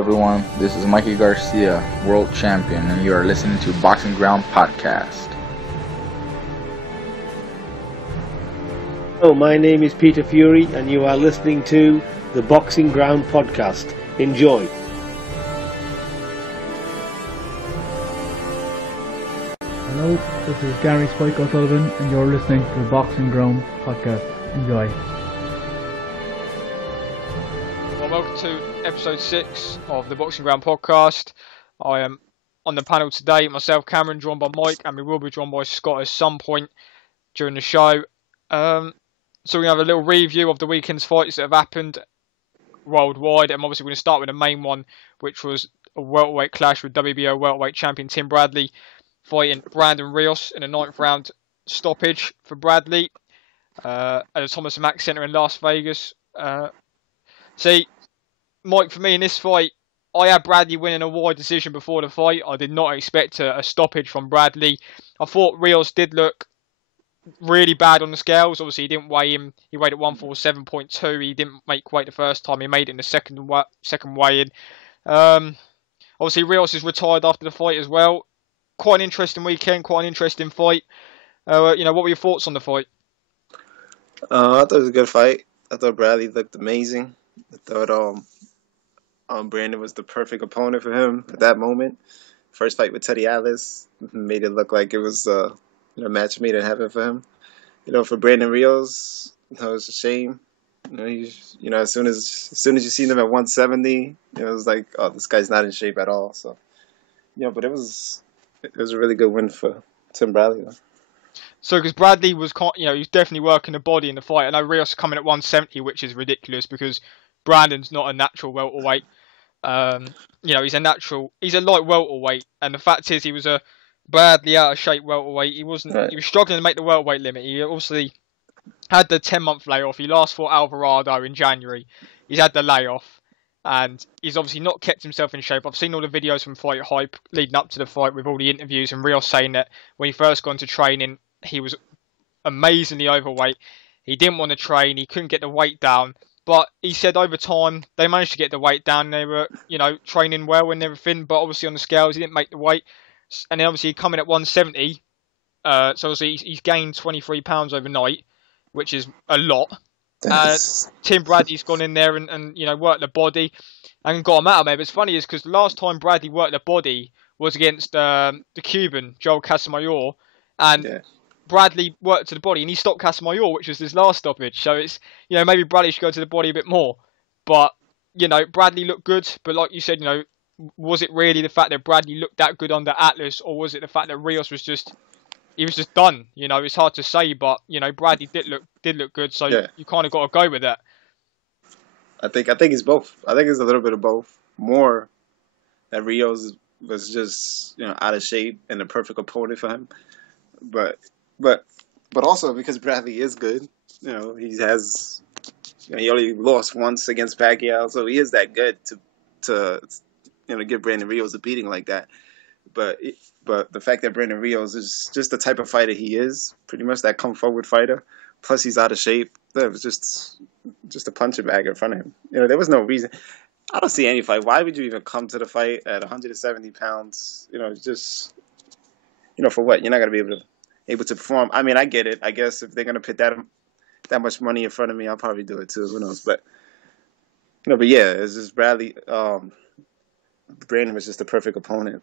everyone. This is Mikey Garcia, World Champion, and you are listening to Boxing Ground Podcast. Hello, my name is Peter Fury, and you are listening to the Boxing Ground Podcast. Enjoy. Hello, this is Gary Spike O'Sullivan, and you're listening to the Boxing Ground Podcast. Enjoy. Well, welcome to episode 6 of the Boxing Ground Podcast. I am on the panel today, myself, Cameron, joined by Mike, and we will be joined by Scott at some point during the show. So we're going to have a little review of the weekend's fights that have happened worldwide, and obviously we're going to start with the main one, which was a welterweight clash with WBO welterweight champion Tim Bradley fighting Brandon Rios in a 9th round stoppage for Bradley at the Thomas Mack Center in Las Vegas. See, Mike, for me in this fight, I had Bradley winning a wide decision before the fight. I did not expect a stoppage from Bradley. I thought Rios did look really bad on the scales. Obviously, he didn't weigh him. He weighed at 147.2. He didn't make weight the first time. He made it in the second weigh-in. Obviously, Rios is retired after the fight as well. Quite an interesting weekend. Quite an interesting fight. What were your thoughts on the fight? I thought it was a good fight. I thought Bradley looked amazing. I thought Brandon was the perfect opponent for him at that moment. First fight with Teddy Atlas made it look like it was a match made in heaven for him. For Brandon Rios, it was a shame. As soon as you seen him at 170, it was like, oh, this guy's not in shape at all. So, but it was a really good win for Tim Bradley. So, because Bradley was, he was definitely working the body in the fight. I know Rios coming at 170, which is ridiculous because Brandon's not a natural welterweight. He's a light welterweight, and the fact is he was a badly out of shape welterweight. He was struggling to make the welterweight limit. He obviously had the 10-month layoff. He last fought Alvarado in January. He's had the layoff, and he's obviously not kept himself in shape. I've seen all the videos from Fight Hype leading up to the fight with all the interviews, and Rios saying that when he first got into training, he was amazingly overweight. He didn't want to train. He couldn't get the weight down. But he said over time, they managed to get the weight down. They were, training well and everything. But obviously on the scales, he didn't make the weight. And then obviously coming at 170. So obviously he's gained 23 pounds overnight, which is a lot. Tim Bradley's gone in there and worked the body and got him out of there. But it's funny is because the last time Bradley worked the body was against the Cuban, Joel Casamayor. And Bradley worked to the body and he stopped Casamayor, which was his last stoppage. So it's, maybe Bradley should go to the body a bit more. But, Bradley looked good. But like you said, was it really the fact that Bradley looked that good under Atlas, or was it the fact that Rios was just done? It's hard to say, but Bradley did look good, so you kind of got to go with that. I think it's both. I think it's a little bit of both. More that Rios was just out of shape and the perfect opponent for him, but also because Bradley is good. He only lost once against Pacquiao, so he is that good to give Brandon Rios a beating like that. But the fact that Brandon Rios is just the type of fighter he is, pretty much that come forward fighter, plus he's out of shape, that was just a punching bag in front of him. There was no reason. I don't see any fight. Why would you even come to the fight at 170 pounds? For what? You're not going to be able to perform. I mean, I get it. I guess if they're going to put that much money in front of me, I'll probably do it too. Who knows? But yeah, it's just Bradley. Brandon was just the perfect opponent.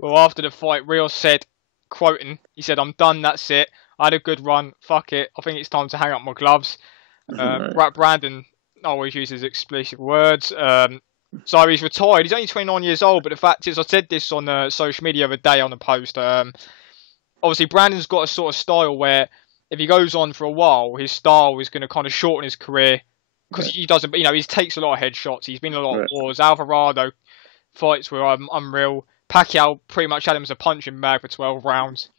Well, after the fight, Rios said, quoting, he said, "I'm done, that's it. I had a good run. Fuck it. I think it's time to hang up my gloves." Brandon always uses explicit words. So he's retired. He's only 29 years old, but the fact is, I said this on social media the other day on a post. Obviously, Brandon's got a sort of style where if he goes on for a while, his style is going to kind of shorten his career. Because he doesn't, he takes a lot of headshots. He's been in a lot of wars. Alvarado fights were unreal. Pacquiao pretty much had him as a punching bag for 12 rounds.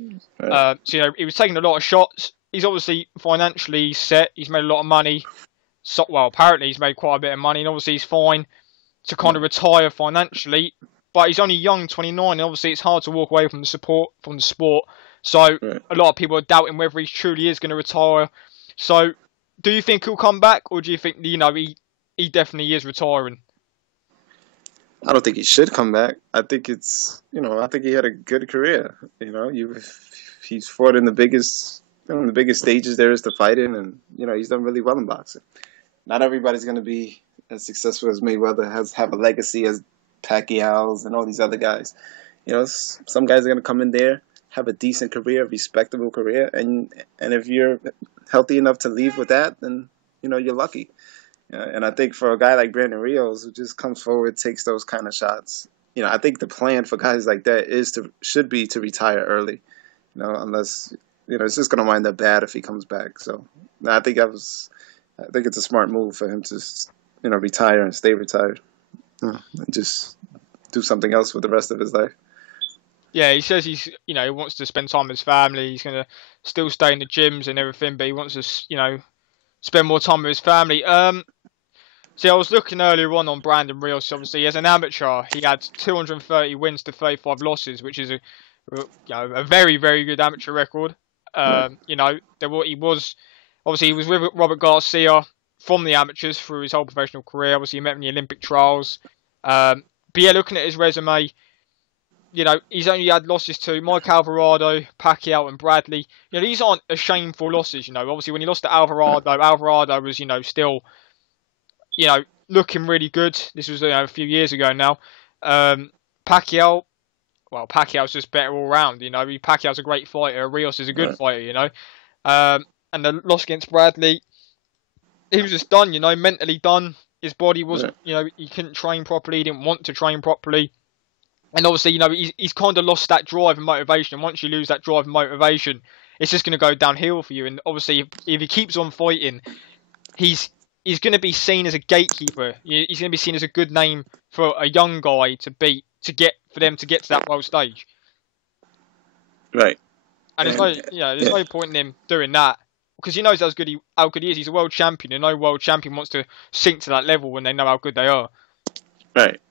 So, he was taking a lot of shots. He's obviously financially set. He's made a lot of money. So, apparently he's made quite a bit of money. And obviously he's fine to kind of retire financially. But he's only young, 29. And obviously it's hard to walk away from the sport. So a lot of people are doubting whether he truly is going to retire. So do you think he'll come back, or do you think he definitely is retiring? I don't think he should come back. I think I think he had a good career. He's fought in the biggest stages there is to fight in, and he's done really well in boxing. Not everybody's going to be as successful as Mayweather, have a legacy as Pacquiao's and all these other guys. Some guys are going to come in there, have a decent career, respectable career, and if you're healthy enough to leave with that, then you're lucky. And I think for a guy like Brandon Rios, who just comes forward, takes those kind of shots, I think the plan for guys like that should be to retire early. Unless it's just going to wind up bad if he comes back. So I think it's a smart move for him to retire and stay retired, and just do something else with the rest of his life. Yeah, he says he wants to spend time with his family. He's going to still stay in the gyms and everything, but he wants to, spend more time with his family. See, I was looking earlier on Brandon Rios. Obviously, as an amateur, he had 230 wins to 35 losses, which is a very, very good amateur record. He was with Robert Garcia from the amateurs through his whole professional career. Obviously, he met him in the Olympic trials. But yeah, looking at his resume, he's only had losses to Mike Alvarado, Pacquiao, and Bradley. These aren't shameful losses. Obviously when he lost to Alvarado was, still, looking really good. This was a few years ago now. Pacquiao's just better all round. Pacquiao's a great fighter. Rios is a good fighter. And the loss against Bradley, he was just done. Mentally done. His body wasn't. He couldn't train properly. He didn't want to train properly. And obviously, he's kind of lost that drive and motivation. And once you lose that drive and motivation, it's just going to go downhill for you. And obviously, if he keeps on fighting, he's going to be seen as a gatekeeper. He's going to be seen as a good name for a young guy for them to get to that world stage. Right. And there's no point in him doing that because he knows how good he is. He's a world champion, and no world champion wants to sink to that level when they know how good they are. Right.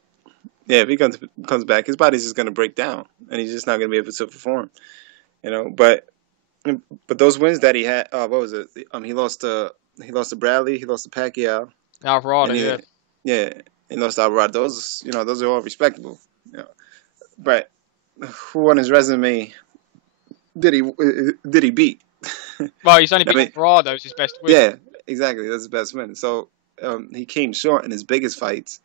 Yeah, if he comes back, his body's just going to break down, and he's just not going to be able to perform. But those wins that he had, what was it? He lost to Bradley, he lost to Pacquiao, Alvarado, he lost to Alvarado. Those are all respectable. But who on his resume did he beat? Well, he's only beat Alvarado's his best win. Yeah, exactly. That's his best win. So he came short in his biggest fights.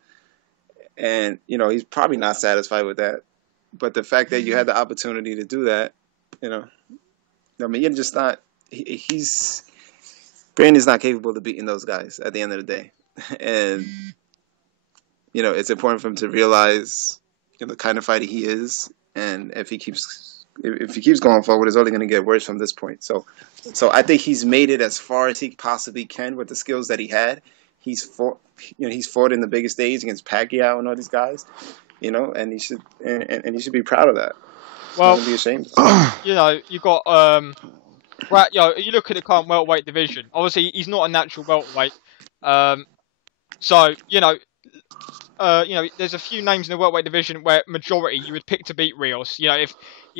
And, he's probably not satisfied with that. But the fact that you had the opportunity to do that, you're just not – Brandon's not capable of beating those guys at the end of the day. And, it's important for him to realize the kind of fighter he is. And if he keeps going forward, it's only going to get worse from this point. So I think he's made it as far as he possibly can with the skills that he had. He's fought in the biggest stage against Pacquiao and all these guys, and he should be proud of that. Well, be ashamed. You got you look at the current welterweight division. Obviously, he's not a natural welterweight. There's a few names in the welterweight division where majority you would pick to beat Rios.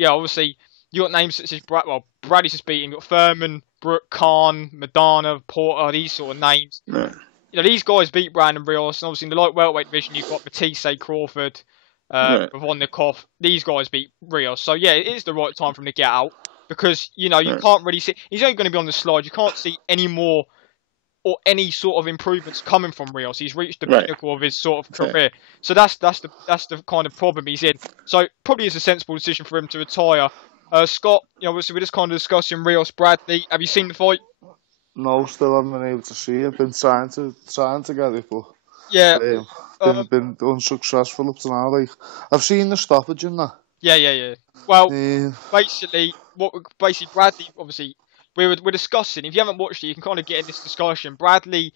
Obviously you got names such as Bradley's just beating. You got Furman, Brook, Khan, Madonna, Porter, these sort of names. Right. These guys beat Brandon Rios, and obviously in the light welterweight division you've got Batiste, Crawford, Vonnikov. These guys beat Rios, so yeah, it is the right time for him to get out because you can't really see. He's only going to be on the slide. You can't see any more or any sort of improvements coming from Rios. He's reached the pinnacle of his sort of career, so that's the kind of problem he's in. So probably is a sensible decision for him to retire. Scott, obviously we're just kind of discussing Rios Bradley. Have you seen the fight? No, still haven't been able to see it. Been trying to get it, but been unsuccessful up to now. Like I've seen the stoppage in that. Yeah. Well, basically Bradley. Obviously, we're discussing. If you haven't watched it, you can kind of get in this discussion. Bradley.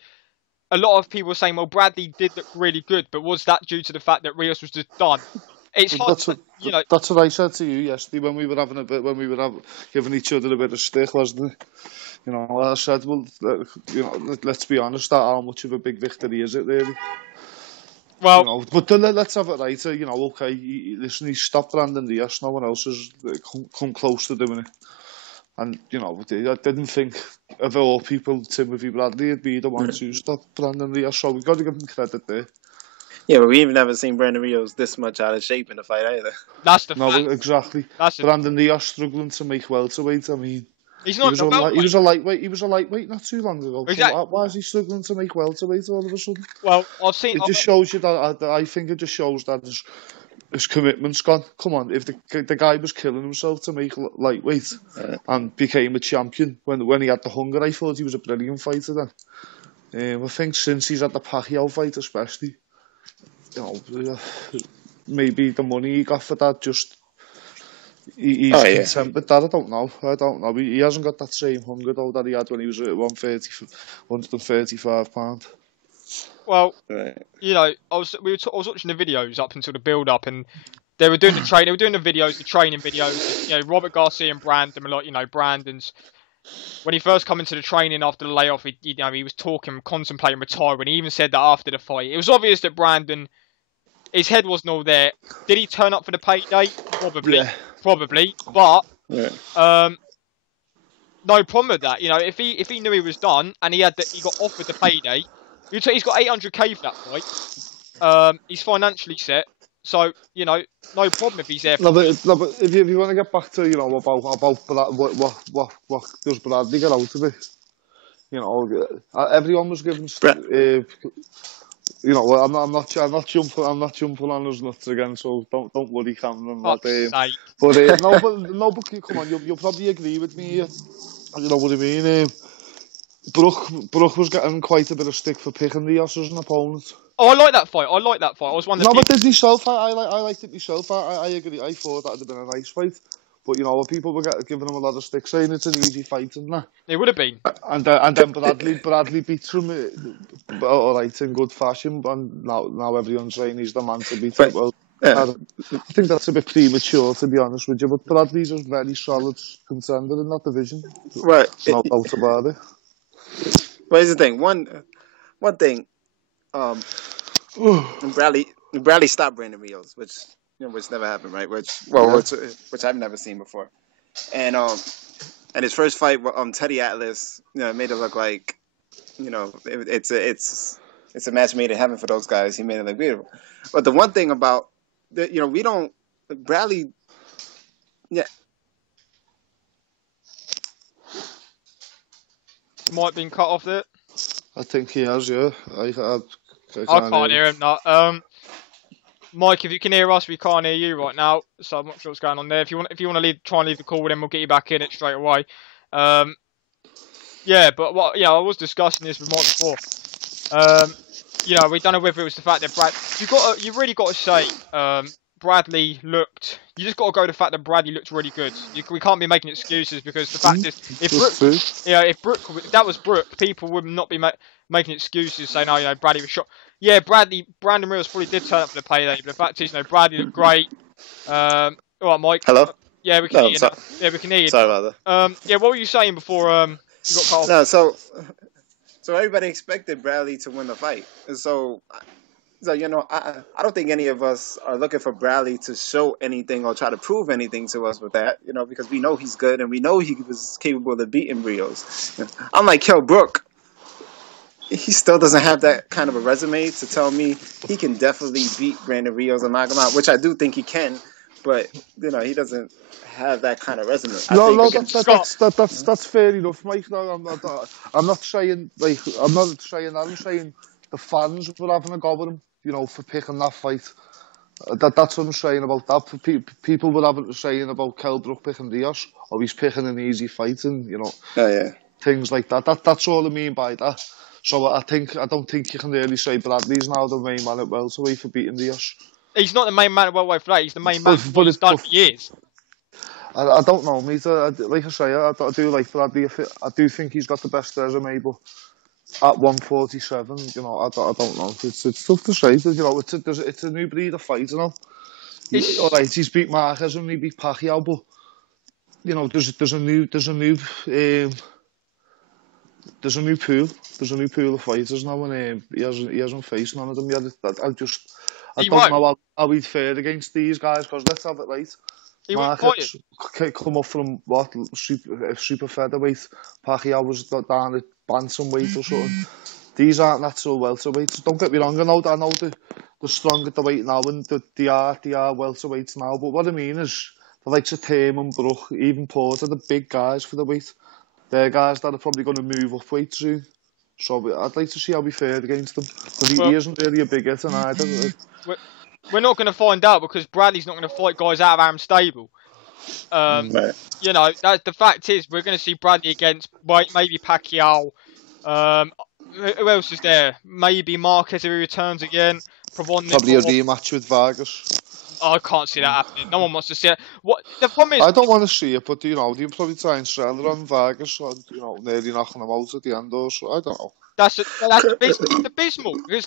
A lot of people are saying, well, Bradley did look really good, but was that due to the fact that Rios was just done? It's hard. That's what I said to you yesterday when we were giving each other a bit of stick, wasn't it? I said, well, let's be honest, how much of a big victory is it, really? Well, but let's have it right. Okay, listen, he stopped Brandon Rios. No one else has come close to doing it. And, I didn't think of all people, Timothy Bradley would be the one to stop Brandon Rios. So we've got to give him credit there. Yeah, but we even never seen Brandon Rios this much out of shape in the fight either. That's the No, fact. exactly. That's the, Brandon Rios struggling to make welterweight. I mean, he's he not was a welterweight. he was a lightweight. He was a lightweight not too long ago. Exactly. So why is he struggling to make welterweight all of a sudden? Well, I've seen. It just shows you that I think it just shows that his commitment's gone. Come on, if the guy was killing himself to make lightweight and became a champion when he had the hunger, I thought he was a brilliant fighter then. I think since he's had the Pacquiao fight, especially, you know, maybe the money he got for that just. He's content with that. I don't know. He hasn't got that same hunger though that he had when he was at 135 pound. Well, you know, I was watching the videos up until the build up, and they were doing the train. They were doing the videos, the training videos. You know, Robert Garcia and Brandon, a lot. You know, Brandon's when he first come into the training after the layoff, he was talking, contemplating retiring. He even said that after the fight. It was obvious that Brandon, his head wasn't all there. Did he turn up for the payday? Probably, but no problem with that. You know, if he knew he was done and he got offered the payday, he's got 800k for that fight. He's financially set, so you know, no problem if he's there. No, but if you want to get back to about what does Bradley get out of it? You know, everyone was given. You know, I'm not jumping on his nuts again. So don't worry, Cameron. But come on, you'll probably agree with me. You know what I mean? Brook was getting quite a bit of stick for picking Rios as an opponent. Oh, I like that fight. I was one of the. No, but did myself. I liked it myself. I agree. I thought that'd have been a nice fight. But you know, people were giving him a lot of stick, saying it's an easy fight, and that. It would have been. And then Bradley beats him, all right, in good fashion. And now everyone's saying he's the man to beat him. Well, I think that's a bit premature, to be honest with you. But Bradley's a very solid contender in that division. Right. No doubt about it. But here's the thing. One thing. Bradley stopped Brandon Rios, which never happened, right? Which I've never seen before. And his first fight, Teddy Atlas, made it look like, it's a match made in heaven for those guys. He made it look beautiful. But the one thing about Bradley, yeah. Might have been cut off there. I think he has, yeah. I can't hear him now. Mike, if you can hear us, we can't hear you right now, so I'm not sure what's going on there. If you want to try and leave the call, then we'll get you back in it straight away. Yeah, but I was discussing this with Mike before. We don't know whether it was the fact that you really got to say, Bradley looked. You just got to go to the fact that Bradley looked really good. We can't be making excuses because the fact is, if that was Brook, people would not be making excuses saying, "Oh, Bradley was shot." Yeah, Brandon Rios probably did turn up for the payday, but the fact is, Bradley looked great. All right, Mike. Hello. Yeah, we can hear you. Yeah, we can hear you. Sorry about that. Yeah, what were you saying before you got cut off? No, so everybody expected Bradley to win the fight, and so I don't think any of us are looking for Bradley to show anything or try to prove anything to us with that, because we know he's good and we know he was capable of beating Rios. Unlike Kell Brook, he still doesn't have that kind of a resume to tell me he can definitely beat Brandon Rios and knock him out, which I do think he can, but he doesn't have that kind of resume. That's fair enough, Mike. No, I'm not saying that. I'm saying the fans were having a go with him, for picking that fight. That's what I'm saying about that. People were having to saying about Kell Brook picking Rios, or he's picking an easy fight, and things like that. That's all I mean by that. So I don't think you can really say Bradley's now the main man at welterweight for beating Rios. He's not the main man at welterweight for that. He's the main man for what he's done for years. I don't know, mate. Like I say, I do like Bradley. I do think he's got the best resume, but at 147, I don't know. It's tough to say. It's a new breed of fight, All right, he's beat Marquez and he beat Pacquiao, but there's a new pool. There's a new pool of fighters now, and he hasn't faced none of them yet. I don't know how he'd fare against these guys, because let's have it right. Marquez come up from super featherweight. Pacquiao was down at bantamweight or something. These aren't natural welterweights. Don't get me wrong. I know stronger the weight now, and they are welterweights now. But what I mean is, the likes of Tim and Brook, even Porter, the big guys for the weight. They're guys that are probably going to move up weight soon. So I'd like to see how we fared against them. Because he isn't really a big hitter either. We're not going to find out because Bradley's not going to fight guys out of Aaron's stable. Right. You know, the fact is, we're going to see Bradley against maybe Pacquiao. Who else is there? Maybe Marquez if he returns again. Probably a rematch with Vargas. I can't see that happening. No one wants to see it. What the problem is? I don't want to see it, but they'll probably try and sell it on Vargas, or, nearly knocking him out at the end or so. I don't know. That's abysmal because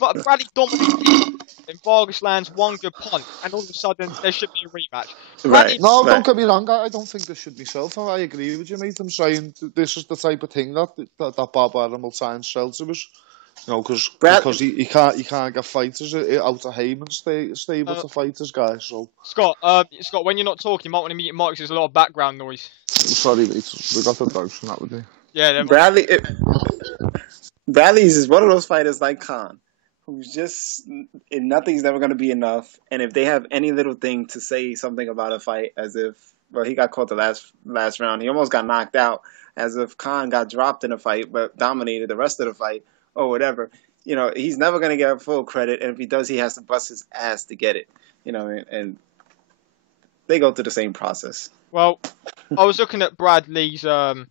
Bradley dominated and Vargas lands one good punt, and all of a sudden there should be a rematch. Right. No, don't get me wrong. I don't think this should be sold. I agree with you, mate. I'm saying this is the type of thing that Bob Arum will try and sell to us. Because he can't get fighters out of Heyman's stable to fight this guy. So Scott, when you're not talking, you might want to mute your mic because there's a lot of background noise. Sorry, mate. We got the dogs from that with you. Yeah, Bradley's is one of those fighters like Khan, who's just nothing's never going to be enough. And if they have any little thing to say something about a fight, as if he got caught the last round, he almost got knocked out, as if Khan got dropped in a fight but dominated the rest of the fight. Or whatever, he's never going to get full credit, and if he does, he has to bust his ass to get it, and they go through the same process. Well, I was looking at Bradley's, what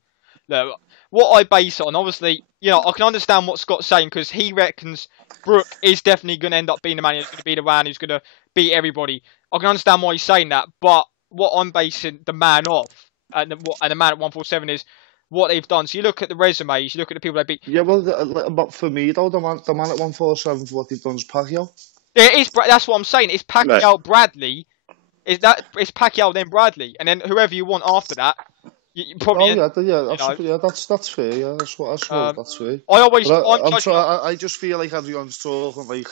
I base it on, obviously, I can understand what Scott's saying, because he reckons Brook is definitely going to end up being the man who's going to be the man who's going to beat everybody. I can understand why he's saying that, but what I'm basing the man off, and the man at 147 is, what they've done. So you look at the resumes, you look at the people they beat. Yeah, well, but for me though, the man at 147 for what they've done is Pacquiao. Yeah, it is. That's what I'm saying. It's Pacquiao, right. Bradley. It's Pacquiao then Bradley, and then whoever you want after that. You probably. That's fair. Yeah, that's fair. That's fair. I just feel like everyone's talking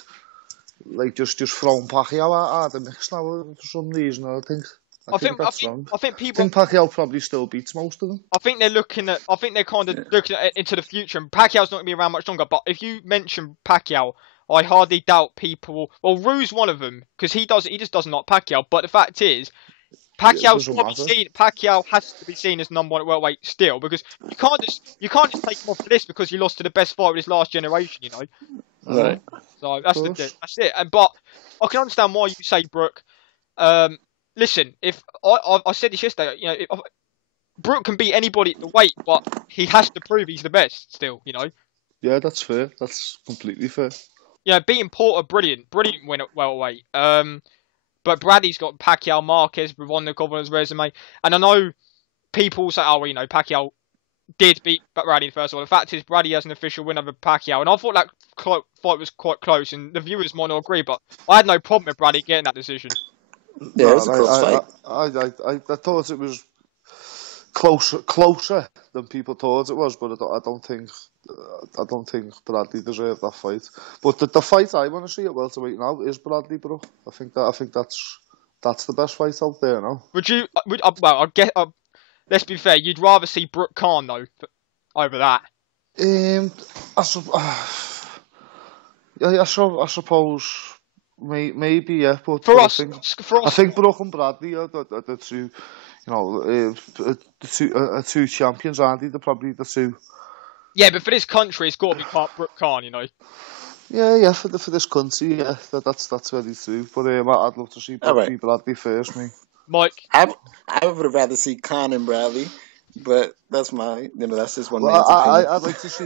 like just throwing Pacquiao out of the mix now for some reason. I think Pacquiao probably still beats most of them. I think they're kind of looking at into the future, and Pacquiao's not going to be around much longer. But if you mention Pacquiao, I hardly doubt people. Well, Rue's one of them because he just doesn't like Pacquiao. But the fact is, Pacquiao has to be seen as number one at welterweight still, because you can't just take him off for this because he lost to the best fighter of his last generation. Right. So that's it. But I can understand why you say Brook. Listen, if I said this yesterday, if Brook can beat anybody at the weight, but he has to prove he's the best still, Yeah, that's fair. That's completely fair. Beating Porter, brilliant win at welterweight. But Bradley's got Pacquiao, Marquez, Brivonnikov on his resume, and I know people say, Pacquiao did beat Bradley first of all. The fact is, Bradley has an official win over Pacquiao, and I thought that fight was quite close, and the viewers might not agree, but I had no problem with Bradley getting that decision. Yeah, it was a close fight. I thought it was closer than people thought it was, but I don't think Bradley deserved that fight. But the fight I want to see at welterweight now is Bradley Brook. I think that's the best fight out there now. Let's be fair. You'd rather see Brook Khan though over that. I suppose. Maybe, yeah, but I think Brook and Bradley are the two, the two champions, aren't they? They're probably the two. Yeah, but for this country, it's got to be Brook Khan, Yeah, for this country, yeah, that's very true. But I'd love to see Bradley first, mate. Mike, I would rather see Khan and Bradley, but that's that's just one. I'd like to see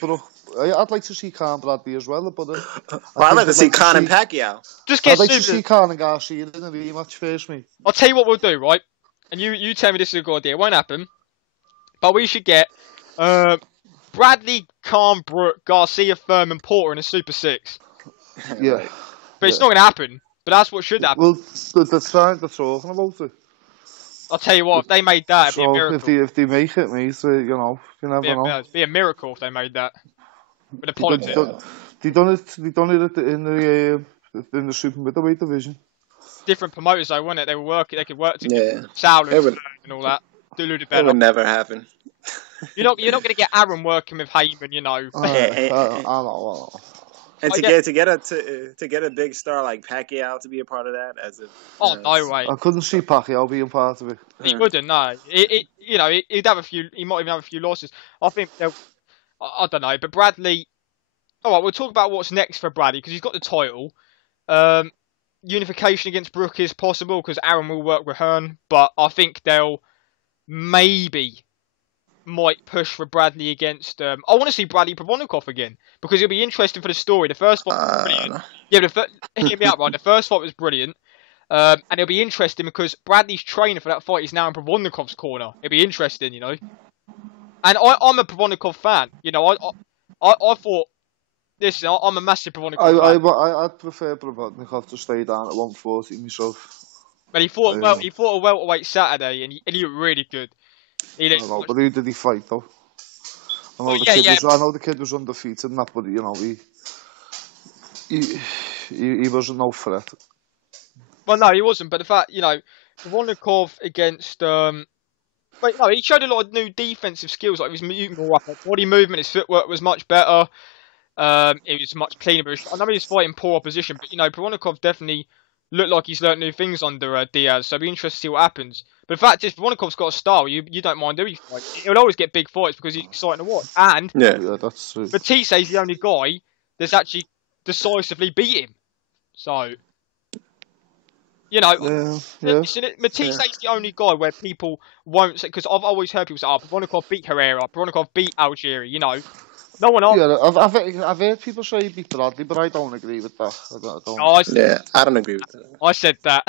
Brook. I'd like to see Khan Bradley as well, but I'd like to see Khan and Pacquiao. I'd like to see Khan and Garcia in a rematch first, mate. I'll tell you what we'll do, right? And you tell me this is a good idea. It won't happen, but we should get Bradley, Khan, Brook, Garcia, Furman, Porter in a Super Six. Yeah, but it's not going to happen. But that's what should happen. Well, they're talking about it. I'll tell you what, if they made that, it'd be a miracle. If they make it, mate, you never know. It'd be a miracle if they made that. With the politics. They done it in the super middleweight division. Different promoters though, wasn't it? They could work together. Sauer and all that. It would never happen. You're not going to get Aaron working with Heyman, I know. And I to get a big star like Pacquiao to be a part of that, as if no way. I couldn't see Pacquiao being part of it. He wouldn't. No. He'd have a few. He might even have a few losses. I think. I don't know, but Bradley. All right, we'll talk about what's next for Bradley because he's got the title. Unification against Brook is possible because Aaron will work with Hearn, but I think they'll might push for Bradley against. I want to see Bradley Provodnikov again because it'll be interesting for the story. The first fight was brilliant. Yeah, hear me out, right? The first fight was brilliant, and it'll be interesting because Bradley's trainer for that fight is now in Provodnikov's corner. It'll be interesting, you know. And I'm a Provodnikov fan. You know, I thought. Listen, I'm a massive Provodnikov fan. I'd prefer Provodnikov to stay down at 140 myself. But he fought a welterweight Saturday, and he looked really good. I know, but who did he fight though? I know the kid was undefeated and that, but you know he wasn't no threat. Well, no, he wasn't. But the fact, you know, Provodnikov against but no, he showed a lot of new defensive skills. Like his body movement, his footwork was much better. It was much cleaner. But I know he was fighting poor opposition, but you know, Provodnikov definitely looked like he's learnt new things under Diaz. So it'll be interesting to see what happens. But the fact is, Provodnikov's got a style. You don't mind doing fight. He'll always get big fights because he's exciting to watch. And yeah, that's true. Batiste's the only guy that's actually decisively beat him. So. You know, Batiste's the only guy where people won't say, because I've always heard people say, Provodnikov beat Herrera, Provodnikov beat Algieri, you know. No one else. Yeah, I've heard people say he beat Bradley, but I don't agree with that. I don't agree with that. I said that.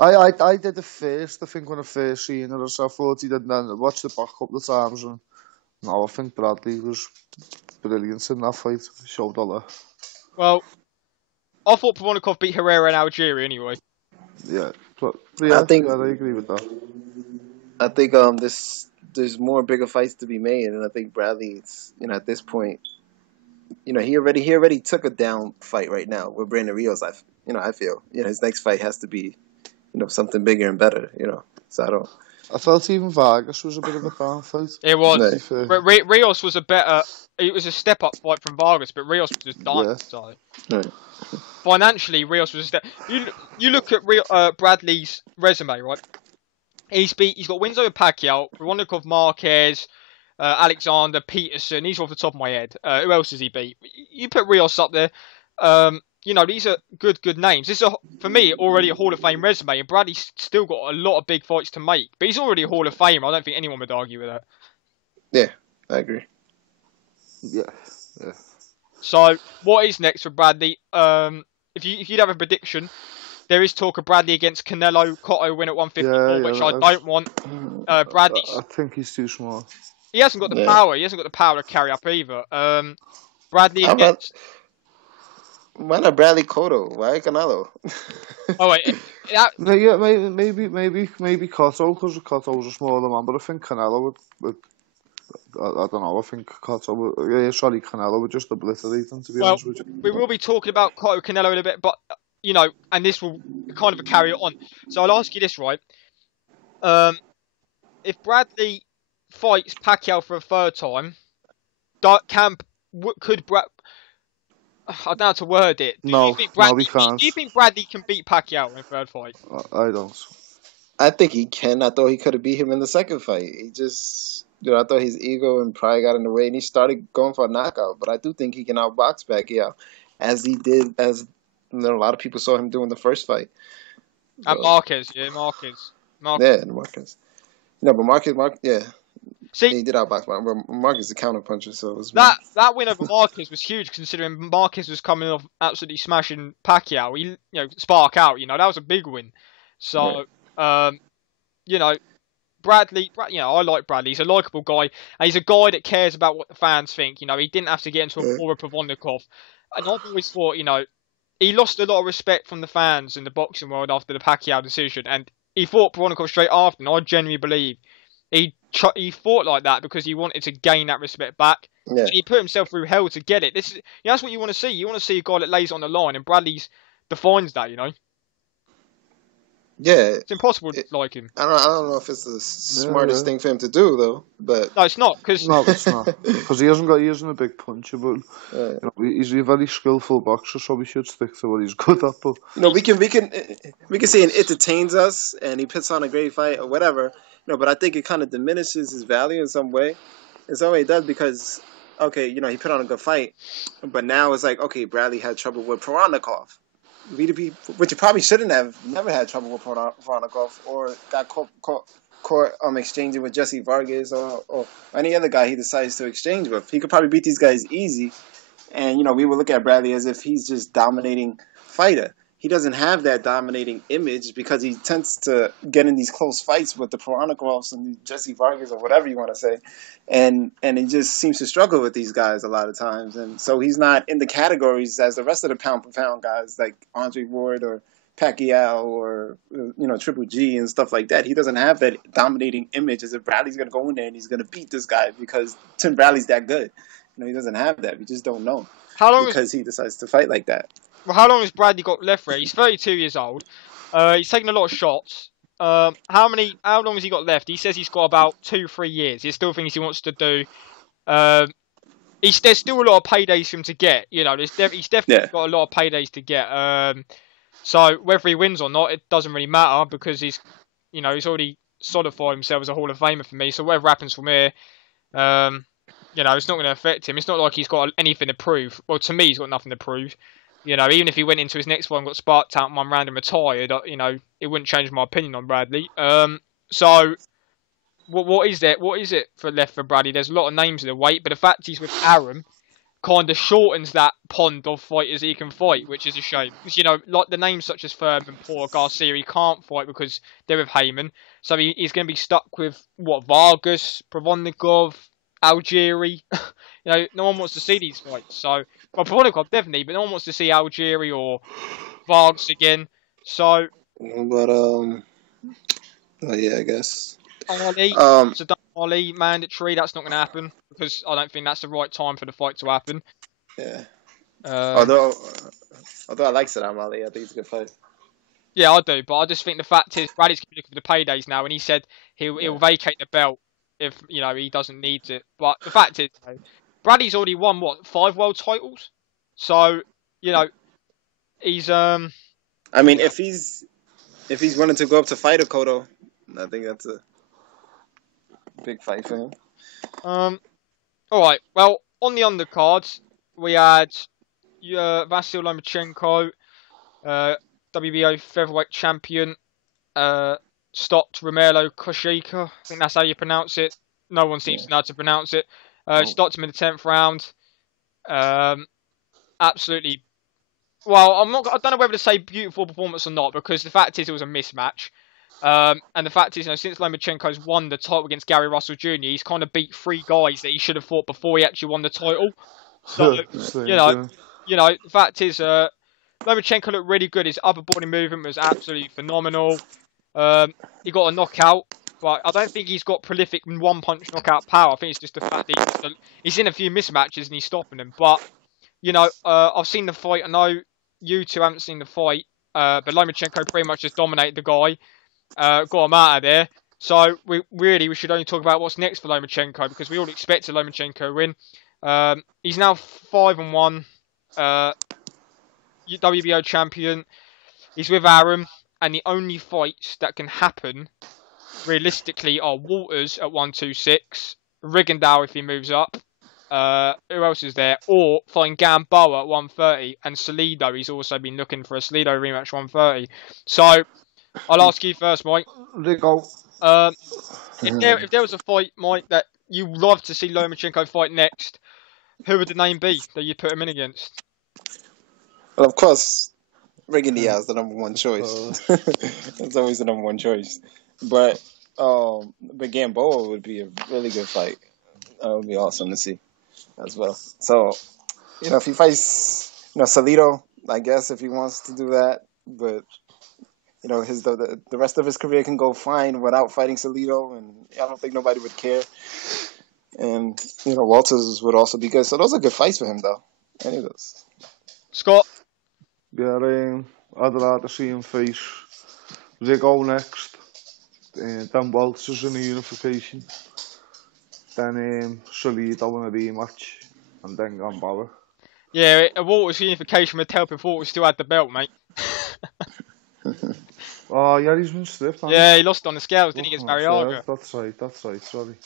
I did the first, I think when I first seen it, I thought he did, and then I watched it back a couple of times, and no, I think Bradley was brilliant in that fight. Showed a lot. Well, I thought Provodnikov beat Herrera and Algieri anyway. Yeah, I agree with that. I think there's more bigger fights to be made, and I think Bradley's, you know, at this point, you know, he already took a down fight right now with Brandon Rios. I feel, you know, his next fight has to be, you know, something bigger and better, you know. So I felt even Vargas was a bit of a down fight. It was. Rios was it was a step up fight from Vargas, but Rios was just done. Yeah. So. Right. Financially, Rios was a step. You look at Bradley's resume, right? He's got wins over Pacquiao, Provodnikov, Marquez, Alexander, Peterson. These are off the top of my head. Who else has he beat? You put Rios up there. You know, these are good names. This is, for me, already a Hall of Fame resume, and Bradley's still got a lot of big fights to make. But he's already a Hall of Famer. I don't think anyone would argue with that. Yeah, I agree. Yeah. So, what is next for Bradley? If you'd have a prediction, there is talk of Bradley against Canelo, Cotto win at 154, which I don't want. Bradley. I think he's too small. He hasn't got the power. He hasn't got the power to carry up either. Bradley against. Why not Bradley Cotto? Why Canelo? Wait. Maybe Cotto, because Cotto's a smaller man, but I think Canelo would I don't know. I think Canelo would just obliterate him, to be honest with you. We will be talking about Cotto Canelo in a bit, but you know, and this will kind of carry on. So I'll ask you this, right? If Bradley fights Pacquiao for a third time, could I don't know how to word it. No, we can't. Do you think Bradley can beat Pacquiao in a third fight? I don't. I think he can. I thought he could have beat him in the second fight. He just, I thought his ego and pride got in the way, and he started going for a knockout. But I do think he can outbox Pacquiao, as he did, as a lot of people saw him do in the first fight. And Marquez. Yeah, Marquez. No, but Marquez, See, he did outbox Marquez is a counter puncher, so it was that win over Marquez was huge, considering Marquez was coming off absolutely smashing Pacquiao. He, spark out. That was a big win. So, Bradley. I like Bradley. He's a likable guy, and he's a guy that cares about what the fans think. He didn't have to get into a war with Provodnikov, and I've always thought, he lost a lot of respect from the fans in the boxing world after the Pacquiao decision, and he fought Provodnikov straight after, and I genuinely believe he fought like that because he wanted to gain that respect back. Yeah. And he put himself through hell to get it. That's what you want to see. You want to see a guy that lays on the line, and Bradley's defines that. Yeah, It's impossible to like him. I don't know if it's the smartest thing for him to do though, but No, it's not because No, it's not. Because he isn't a big puncher, but you know, he's a very skillful boxer, so we should stick to what he's good at. But we can say it entertains us, and he puts on a great fight or whatever. But I think it kind of diminishes his value in some way. In some way, it does because he put on a good fight, but now it's like Bradley had trouble with Proranikov. Which he probably shouldn't have never had trouble with Proranikov or got caught exchanging with Jesse Vargas or any other guy he decides to exchange with. He could probably beat these guys easy, and we would look at Bradley as if he's just dominating fighter. He doesn't have that dominating image because he tends to get in these close fights with the Poranikovs and Jesse Vargas or whatever you want to say, and he just seems to struggle with these guys a lot of times, and so he's not in the categories as the rest of the pound for pound guys like Andre Ward or Pacquiao or Triple G and stuff like that. He doesn't have that dominating image as if Bradley's going to go in there and he's going to beat this guy because Tim Bradley's that good. He doesn't have that. We just don't know because he decides to fight like that. Well, how long has Bradley got left for? He's 32 years old. He's taken a lot of shots. How long has he got left? He says he's got about 2-3 years. He still thinks he wants to do. There's still a lot of paydays for him to get. He's definitely got a lot of paydays to get. So whether he wins or not, it doesn't really matter because he's already solidified himself as a Hall of Famer for me. So whatever happens from here, it's not going to affect him. It's not like he's got anything to prove. Well, to me, he's got nothing to prove. Even if he went into his next fight and got sparked out in 1 round and retired, it wouldn't change my opinion on Bradley. So, what is it? What is it left for Bradley? There's a lot of names in the weight, but the fact he's with Arum kind of shortens that pond of fighters he can fight, which is a shame. Because, like the names such as Thurman, Paul, Garcia, he can't fight because they're with Heyman. So he's going to be stuck with, Vargas, Provodnikov, Algieri. No one wants to see these fights. So, Provodnikov definitely, but no one wants to see Algieri or Vargas again. So, but I guess Ali, Ali mandatory. That's not going to happen because I don't think that's the right time for the fight to happen. Yeah. Although I like Saddam Ali, I think it's a good fight. Yeah, I do, but I just think the fact is Bradley's going to be looking for the paydays now, and he said he'll vacate the belt if he doesn't need it. But the fact is, Bradley's already won 5 world titles, so he's I mean, if he's willing to go up to fight a Cotto, I think that's a big fight for him. All right. Well, on the undercards, we had Vasyl Lomachenko, WBO featherweight champion, stopped Romelo Koshika. I think that's how you pronounce it. No one seems to know how to pronounce it. Stopped him in the 10th round. Absolutely. Well, I don't know whether to say beautiful performance or not because the fact is it was a mismatch. And the fact is, since Lomachenko's won the title against Gary Russell Jr., he's kind of beat 3 guys that he should have fought before he actually won the title. So, the fact is, Lomachenko looked really good. His upper body movement was absolutely phenomenal. He got a knockout, but I don't think he's got prolific one-punch knockout power. I think it's just the fact that he's in a few mismatches and he's stopping them. But, I've seen the fight. I know you two haven't seen the fight, but Lomachenko pretty much just dominated the guy. Got him out of there. So we should only talk about what's next for Lomachenko because we all expected Lomachenko to win. He's now 5-1, WBO champion. He's with Arum, and the only fights that can happen realistically are Walters at 126, Rigondeaux if he moves up. Who else is there? Or fighting Gamboa at 130, and Salido. He's also been looking for a Salido rematch 130. So I'll ask you first, Mike. They go. If there was a fight, Mike, that you would love to see Lomachenko fight next, who would the name be that you'd put him in against? Well, of course, Rigondeaux is the number one choice. It's always the number one choice. But Gamboa would be a really good fight. That would be awesome to see as well. So, if he fights, Salido, I guess if he wants to do that, but the rest of his career can go fine without fighting Salido, and I don't think nobody would care. And Walters would also be good. So those are good fights for him, though. Any of those. Scott. Yeah, I'd like to see him face Rigo next. Then Walters in a unification. Then Salido in a rematch. And then Gambara. Yeah, a Walters unification would help if Walters still had the belt, mate. Oh, yeah, he's been stripped, hasn't Yeah, he lost on the scales, didn't he, against Mariaga? That's right, sorry.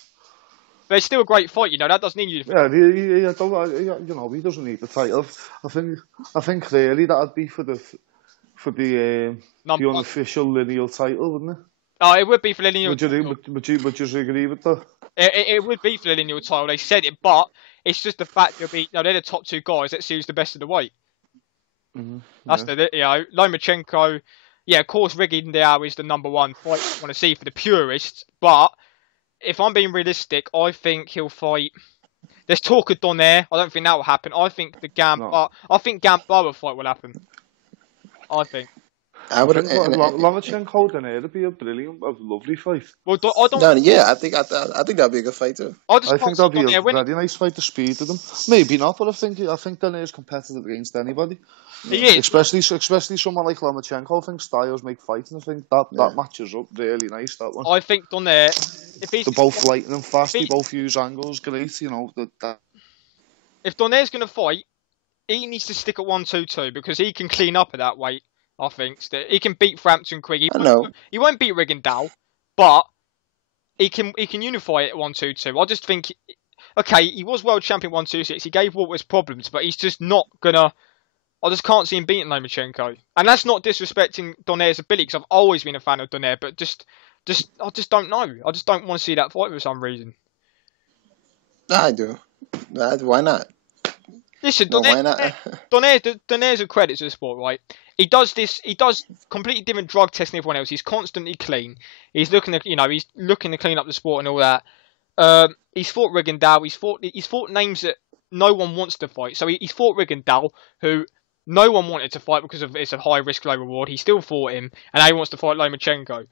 But it's still a great fight, you know, that doesn't need you to... Yeah, you know, he doesn't need the title. I think really that'd be for the unofficial lineal title, wouldn't it? Oh, it would be for the lineal title. Would you agree with that? It would be for the lineal title, they said it, but it's just the fact they're the top two guys that choose the best of the weight. That's Lomachenko. Yeah, of course, Rigondeaux is the number one fight I want to see for the purists, but if I'm being realistic, I think he'll fight. There's talk of Donaire. I don't think that will happen. I think Gambara fight will happen. I think. Lomachenko Donaire would be a lovely fight. Well, I don't. Yeah, I think that'd be a good fight too. I think that'd be a very nice fight to speed to them. Maybe not, but I think Donaire's competitive against anybody. He is. Especially someone like Lomachenko. I think styles make fights, and I think that matches up really nice. That one. I think Donaire. They're both lightning and fast. They both use angles. Great, you know that. If Donaire's going to fight, he needs to stick at 1-2-2 because he can clean up at that weight. I think he can beat Frampton quick. He won't beat Rigondeaux, but he can unify it at 1-2-2. I just think, okay, he was world champion 126. He gave Walters problems, but he's just not gonna. I just can't see him beating Lomachenko, and that's not disrespecting Donaire's ability because I've always been a fan of Donaire, but I just don't know. I just don't want to see that fight for some reason. I do. Why not? Listen, why not? Donaire's a credit to the sport, right? He does completely different drug tests than everyone else. He's constantly clean. He's looking to clean up the sport and all that. He's fought Rigondeaux. He's fought names that no one wants to fight. So he's fought Rigondeaux, who no one wanted to fight because it's a high risk, low reward. He still fought him, and now he wants to fight Lomachenko.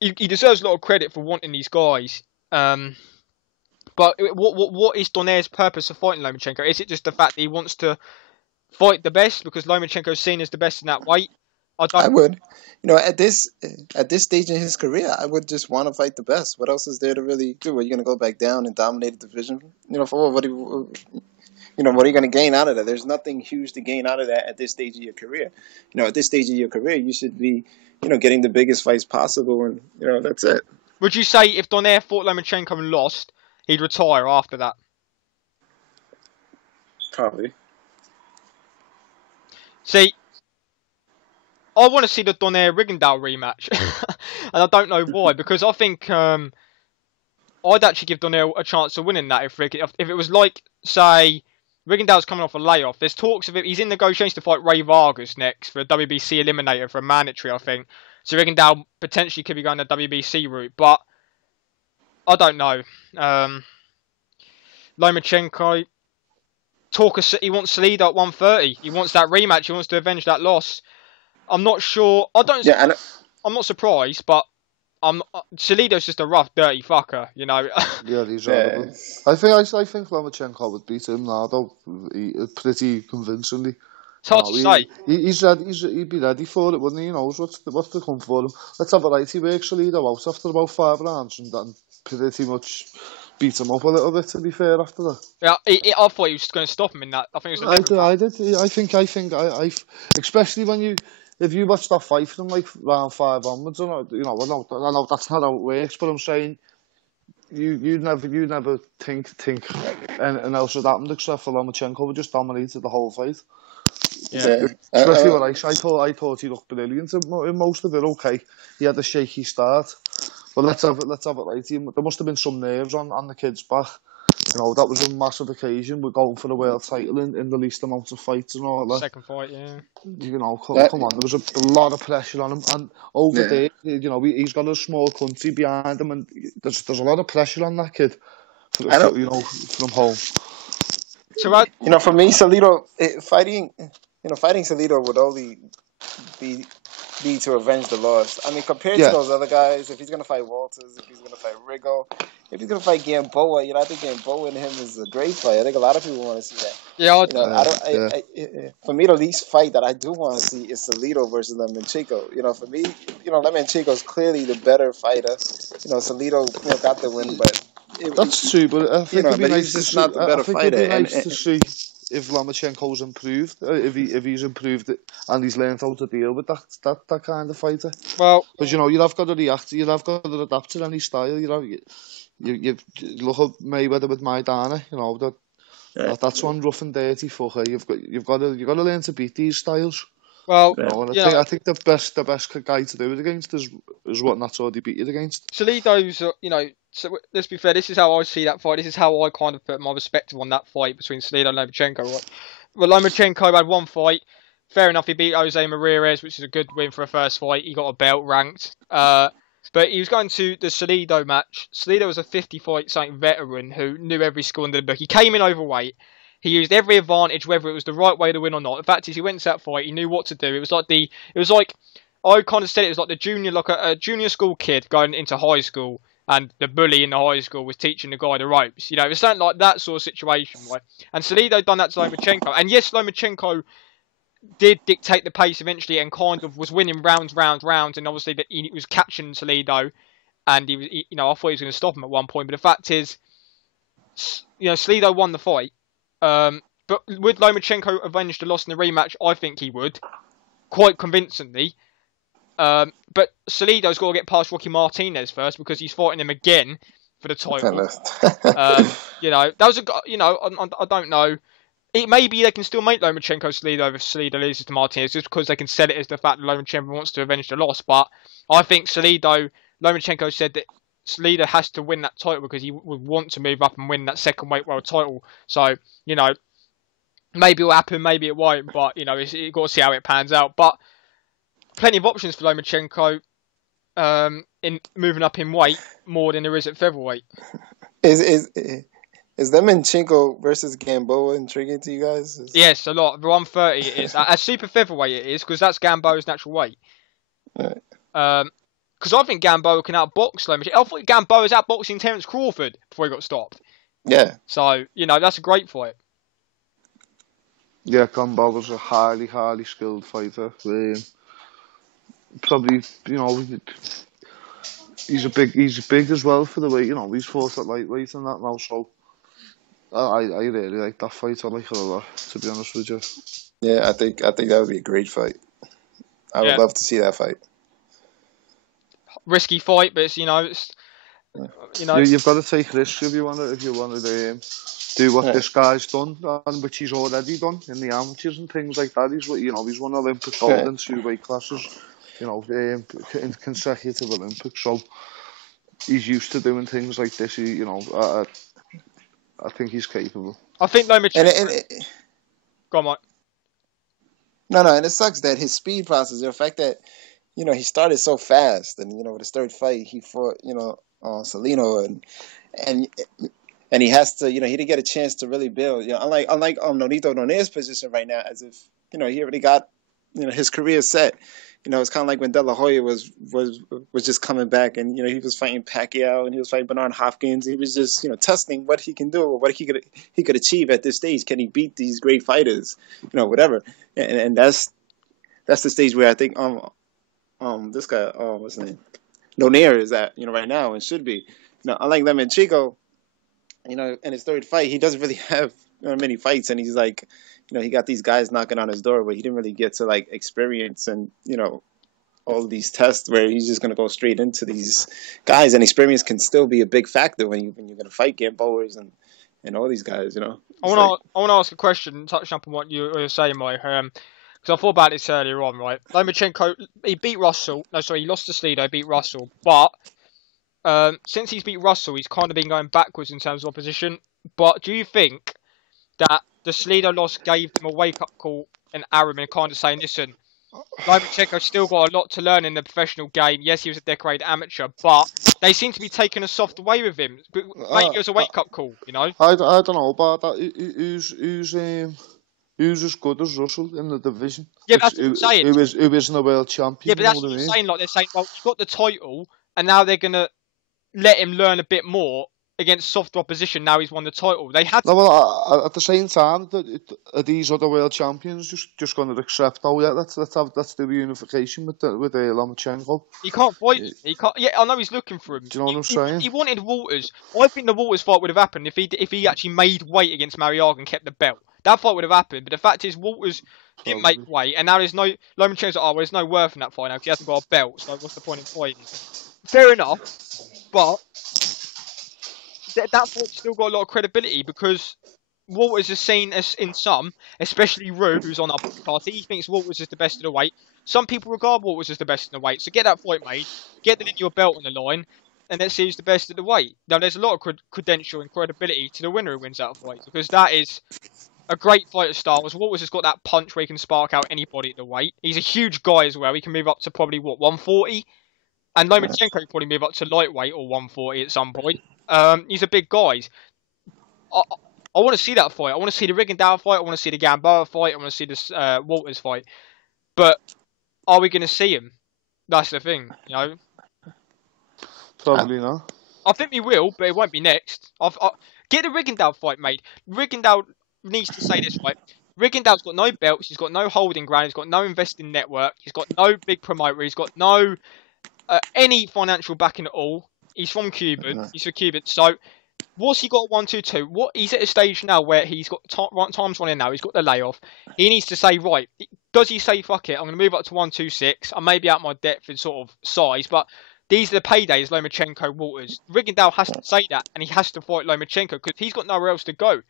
He deserves a lot of credit for wanting these guys. But what is Donaire's purpose of fighting Lomachenko? Is it just the fact that he wants to fight the best because Lomachenko is seen as the best in that weight? I would. At this stage in his career, I would just want to fight the best. What else is there to really do? Are you going to go back down and dominate the division? For what are you going to gain out of that? There's nothing huge to gain out of that at this stage of your career. At this stage of your career, you should be, getting the biggest fights possible, and that's it. Would you say if Donaire fought Lomachenko and lost, he'd retire after that? Probably. See, I want to see the Donaire-Rigondeaux rematch. And I don't know why, because I think I'd actually give Donaire a chance of winning that if it was like, say, Rigondeaux's coming off a layoff. There's talks of it. He's in negotiations to fight Ray Vargas next for a WBC eliminator for a mandatory, I think. So Rigondeaux potentially could be going the WBC route, but I don't know. Lomachenko, he wants Salido at 130. He wants that rematch. He wants to avenge that loss. I'm not sure. I'm not surprised, but Salido's just a rough, dirty fucker, Yeah, he's horrible. I think Lomachenko would beat him now, though, pretty convincingly. It's hard to say. He'd be ready for it, wouldn't he? He knows what's to come for him. Let's have a right. He works Salido out after about 5 rounds and then pretty much beat him up a little bit, to be fair, after that. Yeah, I thought he was going to stop him in that. I think it was I did. I think, especially if you watch that fight from like round 5 onwards, I know that's not how it works, but I'm saying you never think anything else had happened except for Lomachenko who just dominated the whole fight. Yeah. Especially when I thought he looked brilliant in most of it. Okay, he had a shaky start, but let's have it right. There must have been some nerves on the kid's back. That was a massive occasion. We're going for the world title in the least amount of fights and all that. Second fight, yeah. Come on. There was a lot of pressure on him, and over there, he's got a small country behind him, and there's a lot of pressure on that kid. From home. So, for me, Salido fighting Salido would only be to avenge the loss. I mean, compared to those other guys, if he's gonna fight Walters, if he's gonna fight Rigo, if he's gonna fight Gamboa, I think Gamboa and him is a great fight. I think a lot of people want to see that. Yeah, For me, the least fight that I do want to see is Salido versus Lomachenko. For me, Lomachenko is clearly the better fighter. Salido, got the win, but that's true. But I think it'd be nice to see. Not the better fighter. It'd be nice to see if Lomachenko's improved, if he's improved and he's learned how to deal with that kind of fighter. Well, because you've got to react, you've got to adapt to any style. You look at Mayweather with Maidana. That's one rough and dirty fucker. You've got to learn to beat these styles. Well, I think the best guy to do it against is what Natsodi beat it against. Salido's, so let's be fair. This is how I see that fight. This is how I kind of put my perspective on that fight between Salido and Lomachenko. Right? Well, Lomachenko had one fight. Fair enough, he beat Jose Marirez, which is a good win for a first fight. He got a belt ranked. But he was going to the Salido match. Salido was a 50-fight something veteran who knew every score under the book. He came in overweight. He used every advantage, whether it was the right way to win or not. The fact is, he went to that fight. He knew what to do. It was like I kind of said it was like a junior school kid going into high school, and the bully in the high school was teaching the guy the ropes. It was something like that sort of situation, right? And Salido done that to Lomachenko. And yes, Lomachenko did dictate the pace eventually and kind of was winning rounds, and obviously that he was catching Salido, and he was, I thought he was going to stop him at one point. But the fact is, Salido won the fight. But would Lomachenko avenge the loss in the rematch? I think he would, quite convincingly. But Salido's got to get past Rocky Martinez first because he's fighting him again for the title. That was I don't know. Maybe they can still make Lomachenko Salido if Salido loses to Martinez just because they can sell it as the fact that Lomachenko wants to avenge the loss. But I think Lomachenko said that Salido has to win that title because he would want to move up and win that second weight world title. So, maybe it will happen, maybe it won't, but, you've got to see how it pans out. But plenty of options for Lomachenko in moving up in weight more than there is at featherweight. Is Lomachenko versus Gamboa intriguing to you guys? Yes, a lot. The 130 it is. At super featherweight it is, because that's Gamboa's natural weight. Right. Because I think Gamboa can outbox Lomachenko. I thought Gamboa was outboxing Terence Crawford before he got stopped. Yeah. So, that's a great fight. Yeah, Gamboa was a highly, highly skilled fighter. Probably, he's big as well for the weight. He's fought at lightweight and that now, so I really like that fight. I like it a lot, to be honest with you. Yeah, I think that would be a great fight. I would love to see that fight. Risky fight, but you've got to take risks if you want to do what this guy's done, and which he's already done in the amateurs and things like that. He's won Olympic gold in 2 weight classes, in consecutive Olympics. So he's used to doing things like this. I think he's capable. I think Lomachenko. Go on, Mike. No, and it sucks that his speed process, the fact that he started so fast, and with his third fight he fought Salino, and he has to he didn't get a chance to really build. Unlike Nonito Donaire's position right now, as if he already got his career set. It's kind of like when De La Hoya was just coming back, and he was fighting Pacquiao and he was fighting Bernard Hopkins. He was just testing what he can do or what he could achieve at this stage. Can he beat these great fighters? Whatever. And that's the stage where I think this guy what's his name, Donaire is at right now and should be. Unlike Lomachenko, in his third fight he doesn't really have many fights, and he's like. He got these guys knocking on his door, but he didn't really get to experience and all of these tests where he's just going to go straight into these guys. And experience can still be a big factor when you're going to fight Gamboas and all these guys. I want to ask a question, touching up on what you were saying, Mike. Because I thought about this earlier on, right? Lomachenko, he beat Russell. No, sorry, he lost to Salido, beat Russell. But since he's beat Russell, he's kind of been going backwards in terms of opposition. But do you think that the Salido loss gave him a wake-up call in Aram and kind of saying, listen, Lomachenko's still got a lot to learn in the professional game. Yes, he was a decorated amateur, but they seem to be taking a softer way with him. Maybe it was a wake-up call, I don't know about that. Who's as good as Russell in the division? Yeah, that's what I'm saying. Who isn't a world champion? Yeah, but that's what I'm saying. They're saying, well, he's got the title, and now they're going to let him learn a bit more against soft opposition. Now he's won the title. They had. No, well, at the same time, are these other world champions just going to accept? Oh yeah, let's do the unification with Lomachenko. He can't fight. He can't. Yeah, I know he's looking for him. Do you know what I'm saying? He wanted Walters. I think the Walters fight would have happened if he actually made weight against Mariaga and kept the belt. That fight would have happened. But the fact is, Walters didn't make weight, and now there's no Lomachenko's like, oh, well, there's no worth in that fight now because he hasn't got a belt. So what's the point in fighting? Fair enough, but that fight's still got a lot of credibility because Walters is seen as, in some, especially Rue, who's on our podcast, he thinks Walters is the best of the weight. Some people regard Walters as the best in the weight. So get that fight made, get the your belt on the line, and let's see who's the best of the weight. Now, there's a lot of credential and credibility to the winner who wins that fight because that is a great fighter style. As Walters has got that punch where he can spark out anybody at the weight. He's a huge guy as well. He can move up to probably, 140? And Lomachenko can probably move up to lightweight or 140 at some point. He's a big guy. I want to see that fight. I want to see the Rigondeaux fight. I want to see the Gamboa fight. I want to see this Walters fight. But are we going to see him? That's the thing, you know. Probably not. I think we will, but it won't be next. Get the Rigondeaux fight made. Rigondeaux needs to say this right. Rigondeaux's got no belts. He's got no holding ground. He's got no investing network. He's got no big promoter. He's got no any financial backing at all. He's from Cuba. No. He's a Cuban. So, what's he got 1-2-2? What he's at a stage now where he's got times running now. He's got the layoff. He needs to say, right, does he say, fuck it, I'm going to move up to 1-2-6. I may be out my depth in sort of size, but these are the paydays, Lomachenko, Walters. Rigondeaux has to say that, and he has to fight Lomachenko because he's got nowhere else to go.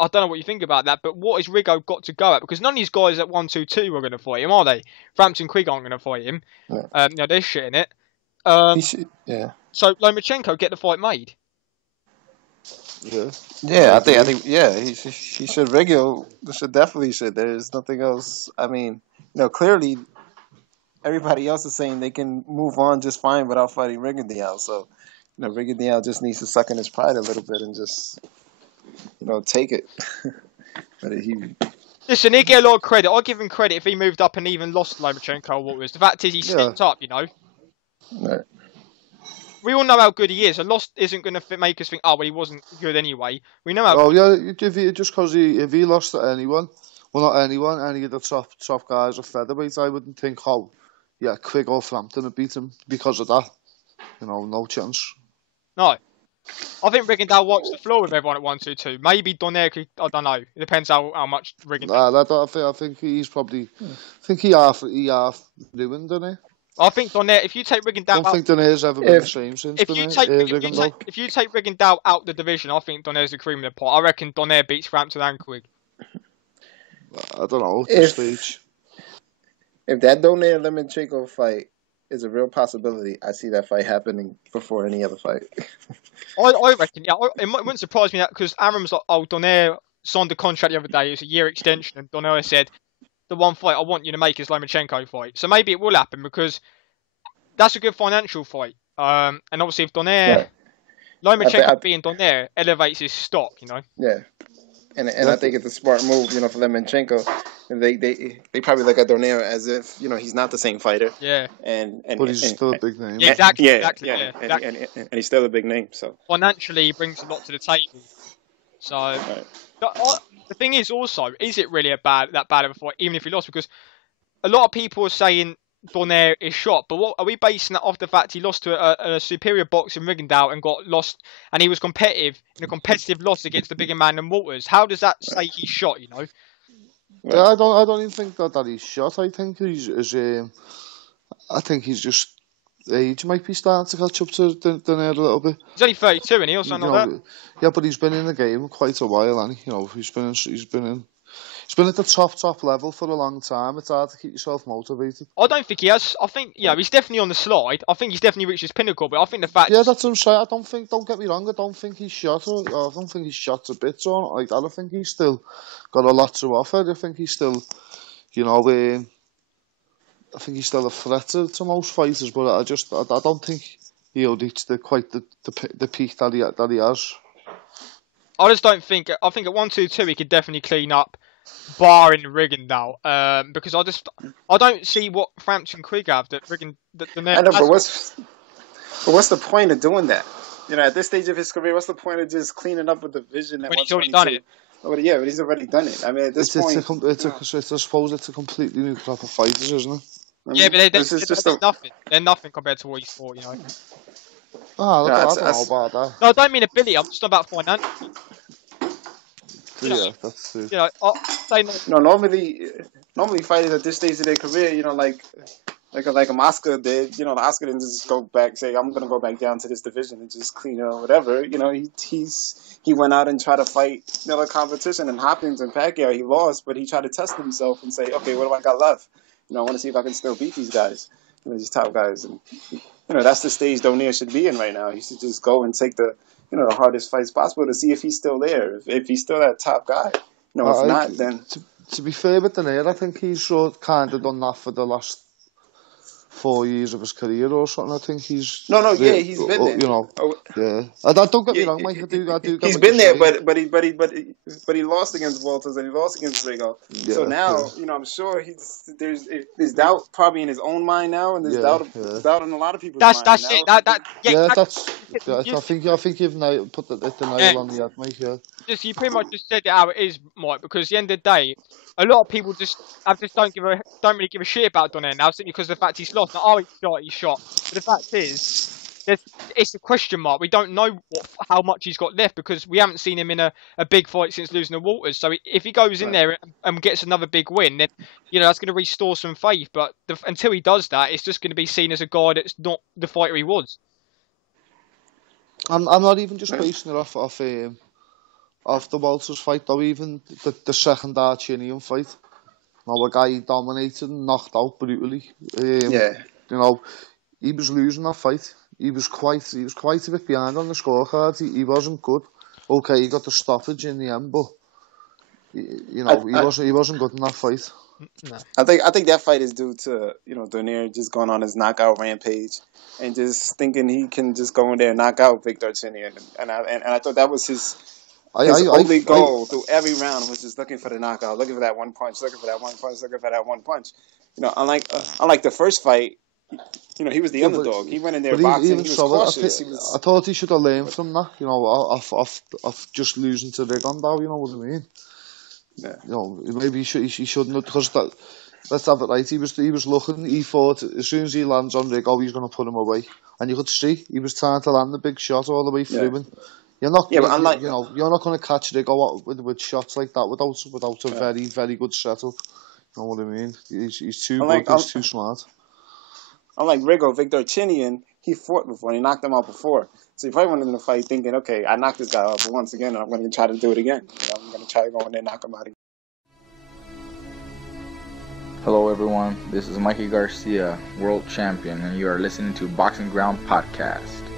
I don't know what you think about that, but what has Rigo got to go at? Because none of these guys at 1-2-2 are going to fight him, are they? Frampton Quigg aren't going to fight him. Yeah. No, they're shit in it. Yeah. So Lomachenko, get the fight made. Yeah, I think he should. Rigo should definitely should. There's nothing else. I mean, clearly everybody else is saying they can move on just fine without fighting Rigondeaux. So, Rigondeaux just needs to suck in his pride a little bit and just, take it. But Listen, he'll get a lot of credit. I'll give him credit if he moved up and even lost Lomachenko or what was. The fact is he stepped up, Right. We all know how good he is. A loss isn't going to make us think, oh, well, he wasn't good anyway. We know how. Oh yeah, just because if he lost to anyone, well, not anyone, any of the top guys of featherweight, I wouldn't think, Quigg or Frampton would beat him because of that. No chance. No. I think Rigondeaux wipes the floor with everyone at 1-2-2. Maybe Donaire could, I don't know. It depends how much Rigondeaux. I think he's probably. I think he half ruined, doesn't he? I think Donaire, if you take Rigondeaux out... I don't think Donaire's ever been the same since. If you take Rigondeaux out the division, I think Donaire's the cream of the pot. I reckon Donaire beats Frampton and Quigg. I don't know, at this stage. If that Donaire Lomachenko fight is a real possibility, I see that fight happening before any other fight. I reckon, it wouldn't surprise me that because Aaron's like, Donaire signed the contract the other day, it was a year extension, and Donaire said, the one fight I want you to make is Lomachenko fight. So maybe it will happen because that's a good financial fight. And obviously if Donaire, Lomachenko being Donaire elevates his stock, Yeah. And I think it's a smart move, for Lomachenko. And they probably look at Donaire as if, he's not the same fighter. Yeah. But he's still a big name. Yeah, exactly. And he's still a big name. So financially he brings a lot to the table. So the thing is also, is it really that bad of a fight, even if he lost? Because a lot of people are saying Donaire is shot, but what are we basing that off the fact he lost to a superior boxer in Rigondeaux and got lost, and he was competitive in a competitive loss against the bigger man than Walters? How does that say he's shot? Yeah, I don't even think that he's shot. I think he's just age might be starting to catch up to Donaire a little bit. He's only 32, and he also that. Yeah, but he's been in the game quite a while, and he's been at the top level for a long time. It's hard to keep yourself motivated. I don't think he has. I think he's definitely on the slide. I think he's definitely reached his pinnacle. But I think the fact that's what I'm saying. Don't get me wrong. I don't think he's shot. I don't think he's shot to bits or not like that. I think he's still got a lot to offer. I think he's still, I think he's still a threat to most fighters, but I don't think he'll reach quite the peak that he has. I just don't think. I think at 1-2-2 he could definitely clean up, barring Rigondeaux. Because I don't see what Frampton Quigg have that Donaire. I know, but what's the point of doing that? at this stage of his career, what's the point of just cleaning up a division at When he's already 122? done it. But he's already done it. I mean, at this point, I suppose it's a completely new crop of fighters, isn't it? Yeah, but they're nothing. They're nothing compared to what he's fought, you know. I don't know about that. No, I don't mean ability. I'm just about financial. Yeah, that's true. You know, they know. Normally fighters at this stage of their career, like a Oscar did, the Oscar didn't just go back, say, I'm going to go back down to this division and just clean it or whatever. He went out and tried to fight another competition, and Hopkins and Pacquiao, he lost, but he tried to test himself and say, okay, what do I got left? I want to see if I can still beat these guys, these top guys. And, that's the stage Donaire should be in right now. He should just go and take the hardest fights possible to see if he's still there, if he's still that top guy. If not, then... To be fair with Donaire, I think he's kind of done that for the last 4 years of his career or something. I think he's... he's been there. Yeah. Don't get me wrong, Mike. I do he's been there, but he lost against Walters and he lost against Rigo. Yeah, so now, I'm sure there's doubt probably in his own mind now, and there's doubt in a lot of people's mind. That's it. I think you've put the nail on the head, Mike. Yeah. You pretty much just said it how it is, Mike. Because at the end of the day, a lot of people don't really give a shit about Donaire now, simply because of the fact he's lost. Like, he's shot. But the fact is, it's a question mark. We don't know how much he's got left because we haven't seen him in a big fight since losing to Walters. So if he goes in there and gets another big win, then that's going to restore some faith. But until he does that, it's just going to be seen as a guy that's not the fighter he was. I'm not even just basing it off the Walters fight, though. Even the second Archinian fight, a guy he dominated and knocked out brutally. He was losing that fight. He was quite a bit behind on the scorecard. He wasn't good. Okay, he got the stoppage in the end, but he wasn't good in that fight. No. I think that fight is due to Donaire just going on his knockout rampage and just thinking he can just go in there and knock out Victor Archinian, and I thought that was his only goal through every round was just looking for the knockout, looking for that one punch, Unlike the first fight, he was the underdog. He went in there boxing. He was cautious. I thought he should have learned from that. Of just losing to Rigon, though. You know what I mean? Yeah. Maybe he shouldn't have, because let's have it right. He was looking. He thought as soon as he lands on Rigo, he's going to put him away, and you could see he was trying to land the big shot all the way through. And you're not going to catch Rigo with shots like that without a very, very good setup. You know what I mean? He's too good. He's too smart. Unlike Rigo, Victor Archinian, he fought before and he knocked him out before. So he probably went into the fight thinking, okay, I knocked this guy out, but once again, and I'm going to try to do it again. I'm going to try to go in there and knock him out again. Hello everyone, this is Mikey Garcia, World Champion, and you are listening to Boxing Ground Podcast.